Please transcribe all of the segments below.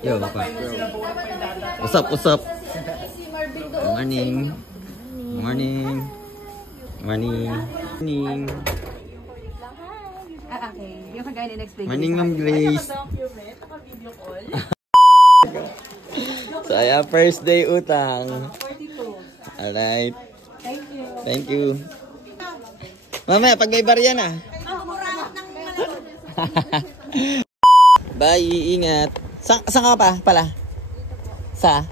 Yo, papa. Usap. Morning. Morning. Morning. Morning. Okay. Yung kagaya na explain. Morning, Ma'am Grace. So, ayan, first day utang. Alright. Thank you. Thank you. Mamaya, pag may barya na. Bye, ingat. Saan ka pa pala? Sa?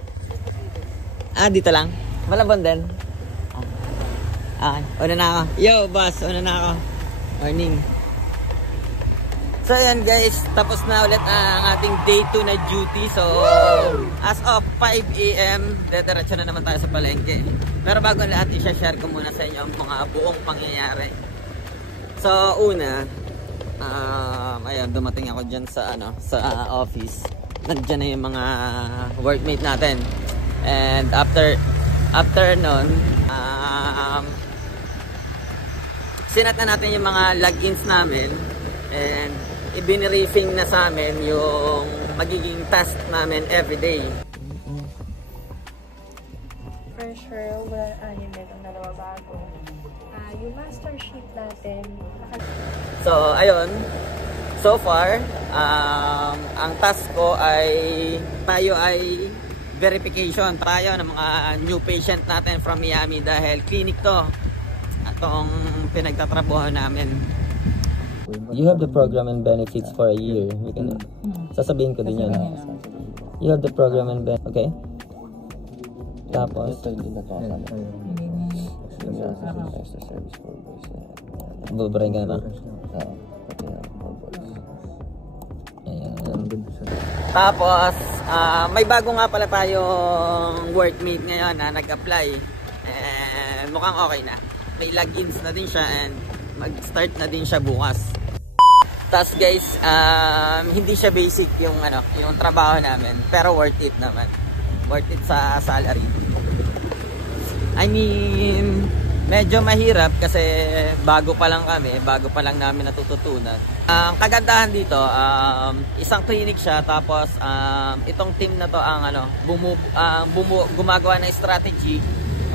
Dito lang? Malabon din? Una na ako. Yo, boss, una na ako. Morning. So, ayan guys, tapos na ulit ang ating day 2 na duty. So, as of 5 AM, dediretso na naman tayo sa palengke. Pero bago lahat, i-share ko muna sa inyo ang mga buong pangyayari. So, una, ayan, dumating ako dyan sa, sa office. Nandiyan na yung mga workmate natin. And after nun, sinat na natin yung mga logins namin. And ibiniriefing na sa amin yung magiging task namin everyday. For sure, hindi itong dalawa bago. Yung master sheet natin. So, ayun. So far, ang task ko ay tayo ay verification tayo ng mga new patient natin from Miami dahil clinic to. Atong pinagtatrabuhan namin. You have the program and benefits for a year. We can, sasabihin ko din yan. You have the program and benefits. Okay? Tapos, bubrain ka na ba? Tapos, may bago nga pala tayong workmate ngayon na nag-apply. And mukhang okay na. May logins na din siya and mag-start na din siya bukas. Tapos guys, hindi siya basic yung yung trabaho namin, pero worth it naman. Worth it sa salary. I mean, medyo mahirap kasi bago pa lang kami, bago pa lang namin natututunan. Ang kagandahan dito, isang clinic siya, tapos itong team na to ang gumagawa ng strategy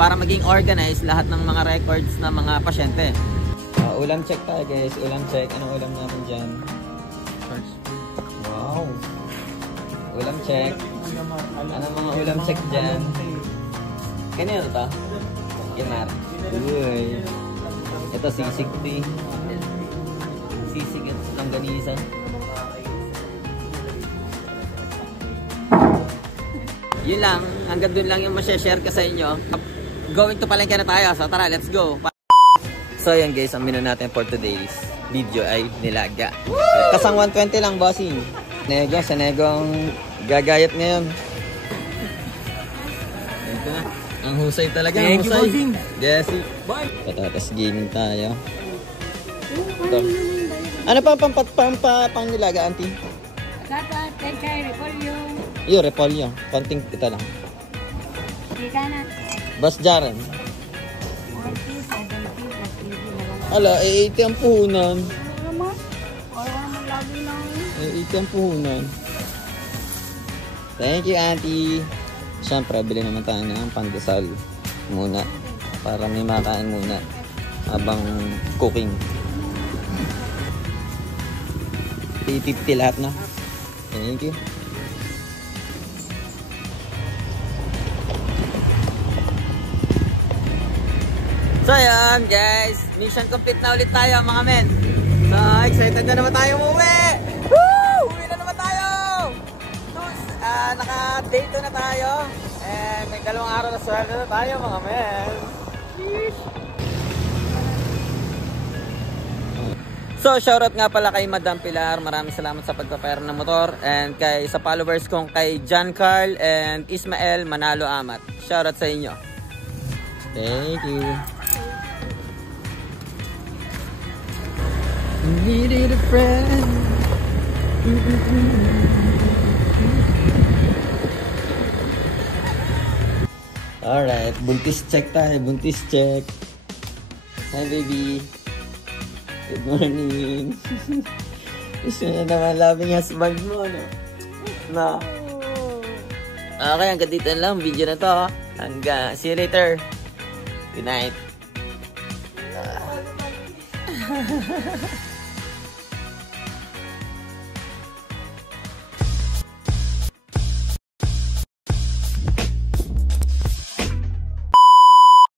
para maging organized lahat ng mga records ng mga pasyente. Ulam check tayo guys, ulam check. Anong ulam natin dyan? Wow! Ulam check. Anong mga ulam check dyan? Kanino to? Kinar. Uy! Ito sisig din. Sisig at langganisa. Yun lang, hanggang dun lang yung ma-share ko sa inyo. Going to palengke na tayo, so tara, let's go! So ayan guys, ang menu natin for today's video ay nilaga. Kasang 120 lang bossing. Nego, sa nego ang gagayat ngayon. Ito na. Ang husay talaga. Thank you bossing. Yes. Patatas gaming tayo. Ito. Ano pang nilaga auntie? Dapat, kay repolyo. Yung repolyo. Konting ito lang. Ika na. Boss Jaren. Ala, 80 ang puhunan. Ano mo? Wala naman lagi lang. 80 ang puhunan. Thank you, auntie. Siyempre, bili naman tayo ng pandesal muna. Para may makain muna habang cooking. 350 lahat na. Thank you. So ayan guys, mission complete na ulit tayo mga men. So excited na naman tayo umuwi. Woo! Uwi na naman tayo. Naka-day 2 na tayo. And may 2 araw na sweldo na tayo mga men. So shoutout nga pala kay Madam Pilar. Maraming salamat sa pagpa-pair ng motor. And sa followers kong kay John Carl and Ismael Manalo Amat. Shoutout sa inyo. Thank you. Needed a friend. Alright, buntis check tayo. Buntis check. Hi baby. Good morning. Gusto na naman loving husband mo, no? Na. Okay, hanggang dito na lang ang video na to. Hanggang, see you later. Good night.